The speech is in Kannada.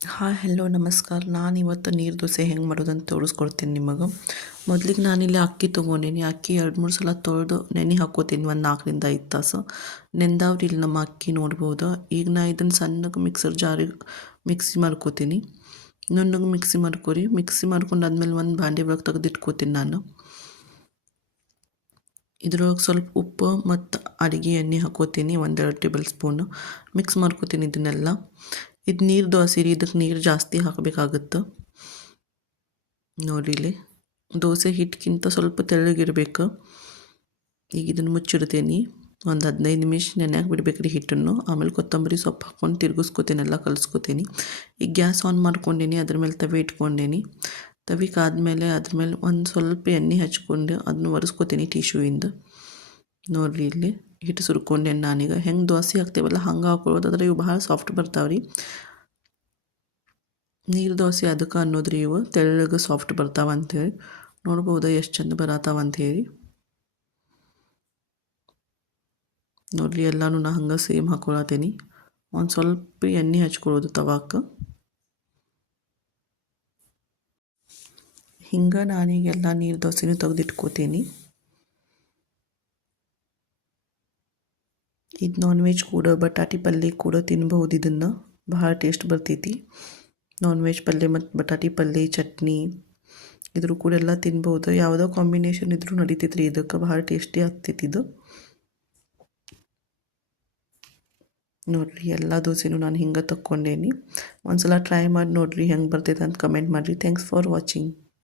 ಹಾಯ್ ಹೆಲೋ ನಮಸ್ಕಾರ. ನಾನಿವತ್ತು ನೀರು ದೋಸೆ ಹೆಂಗೆ ಮಾಡೋದಂತ ತೋರಿಸ್ಕೊಡ್ತೀನಿ ನಿಮಗೆ. ಮೊದ್ಲಿಗೆ ನಾನಿಲ್ಲಿ ಅಕ್ಕಿ ತೊಗೊಂಡೀನಿ. ಅಕ್ಕಿ 2-3 ಸಲ ತೊಳೆದು ನೆನೆ ಹಾಕ್ಕೋತೀನಿ ಒಂದು 4ರಿಂದ 5 ತಾಸು. ನೆಂದಾವ್ರಿ ಇಲ್ಲಿ ನಮ್ಮ ಅಕ್ಕಿ ನೋಡ್ಬೋದು. ಈಗ ನಾ ಇದನ್ನು ಸಣ್ಣಗೆ ಮಿಕ್ಸರ್ ಜಾರಿಗೆ ಮಿಕ್ಸಿ ಮಾಡ್ಕೋತೀನಿ. ನುಣ್ಣಗೆ ಮಿಕ್ಸಿ ಮಾಡ್ಕೊರಿ. ಮಿಕ್ಸಿ ಮಾಡ್ಕೊಂಡಾದ್ಮೇಲೆ ಒಂದು ಬಾಂಡೆ ಒಳಗೆ ತೆಗೆದಿಟ್ಕೋತೀನಿ ನಾನು. ಇದ್ರೊಳಗೆ ಸ್ವಲ್ಪ ಉಪ್ಪು ಮತ್ತು ಅಡುಗೆ ಎಣ್ಣೆ ಹಾಕ್ಕೋತೀನಿ 1-2 ಟೇಬಲ್ ಸ್ಪೂನು. ಮಿಕ್ಸ್ ಮಾಡ್ಕೋತೀನಿ ಇದನ್ನೆಲ್ಲ. ಇದು ನೀರು ದೋಸೆ ರೀ, ಇದಕ್ಕೆ ನೀರು ಜಾಸ್ತಿ ಹಾಕಬೇಕಾಗುತ್ತೆ. ನೋಡಿರಿ ಇಲ್ಲಿ ದೋಸೆ ಹಿಟ್ಟಿಗಿಂತ ಸ್ವಲ್ಪ ತೆಳ್ಳಗಿರ್ಬೇಕು. ಈಗ ಇದನ್ನು ಮುಚ್ಚಿಡ್ತೀನಿ. ಒಂದು 15 ನಿಮಿಷ ನೆನೆಯಾಗಿ ಬಿಡ್ಬೇಕು ರೀ ಹಿಟ್ಟನ್ನು. ಆಮೇಲೆ ಕೊತ್ತಂಬರಿ ಸೊಪ್ಪು ಹಾಕ್ಕೊಂಡು ತಿರುಗಿಸ್ಕೋತೀನಿ, ಎಲ್ಲ ಕಲಿಸ್ಕೋತೀನಿ. ಈಗ ಗ್ಯಾಸ್ ಆನ್ ಮಾಡ್ಕೊಂಡೀನಿ, ಅದ್ರ ಮೇಲೆ ತವೆ ಇಟ್ಕೊಂಡೀನಿ. ತವಿಕಾದ್ಮೇಲೆ ಅದ್ರ ಮೇಲೆ ಒಂದು ಸ್ವಲ್ಪ ಎಣ್ಣೆ ಹಚ್ಕೊಂಡು ಅದನ್ನು ಒರೆಸ್ಕೋತೀನಿ ಟಿಶ್ಯೂಯಿಂದ. ನೋಡಿರಿ ಇಲ್ಲಿ ಹಿಟ್ಟು ಸುರ್ಕೊಂಡೇನಿ ನಾನೀಗ. ಹೆಂಗೆ ದೋಸೆ ಹಾಕ್ತೇವಲ್ಲ ಹಂಗೆ ಹಾಕೊಳ್ಳೋದು, ಆದರೆ ಇವು ಭಾಳ ಸಾಫ್ಟ್ ಬರ್ತಾವೆ ರೀ. ನೀರು ದೋಸೆ ಅದಕ್ಕೆ ಅನ್ನೋದ್ರಿ, ಇವು ತೆಳ್ಳಗೆ ಸಾಫ್ಟ್ ಬರ್ತಾವೆ ಅಂಥೇಳಿ. ನೋಡ್ಬೋದು ಎಷ್ಟು ಚಂದ ಬರತ್ತಾವ ಅಂಥೇಳಿ. ನೋಡಿರಿ ಎಲ್ಲನೂ ನಾ ಹಂಗೆ ಸೇಮ್ ಹಾಕೊಳತ್ತೀನಿ. ಒಂದು ಸ್ವಲ್ಪ ಎಣ್ಣೆ ಹಚ್ಕೊಳ್ಳೋದು ತವಾಕ್ಕೆ. ಹಿಂಗೆ ನಾನೀಗೆಲ್ಲ ನೀರು ದೋಸೆನೂ ತೆಗೆದಿಟ್ಕೋತೀನಿ. ಇದು ನಾನ್ ವೆಜ್ ಕೂಡ ಬಟಾಟಿ ಪಲ್ಯ ಕೂಡ ತಿನ್ಬಹುದು. ಇದನ್ನು ಭಾಳ ಟೇಸ್ಟ್ ಬರ್ತೈತಿ. ನಾನ್ ವೆಜ್ ಪಲ್ಯ ಮತ್ತು ಬಟಾಟಿ ಪಲ್ಯ, ಚಟ್ನಿ ಇದ್ರ ಕೂಡ ಎಲ್ಲ ತಿನ್ಬೋದು. ಯಾವುದೋ ಕಾಂಬಿನೇಷನ್ ಇದ್ರೂ ನಡಿತೈತೆ ರೀ. ಇದಕ್ಕೆ ಭಾಳ ಟೇಸ್ಟಿ ಆಗ್ತೈತಿ ಇದು. ನೋಡಿರಿ ಎಲ್ಲ ದೋಸೆನೂ ನಾನು ಹಿಂಗೆ ತಕ್ಕೊಂಡೇನಿ. ಒಂದು ಸಲ ಟ್ರೈ ಮಾಡಿ ನೋಡಿರಿ ಹೆಂಗೆ ಬರ್ತೈತೆ ಅಂತ ಕಮೆಂಟ್ ಮಾಡಿರಿ. Thanks for watching.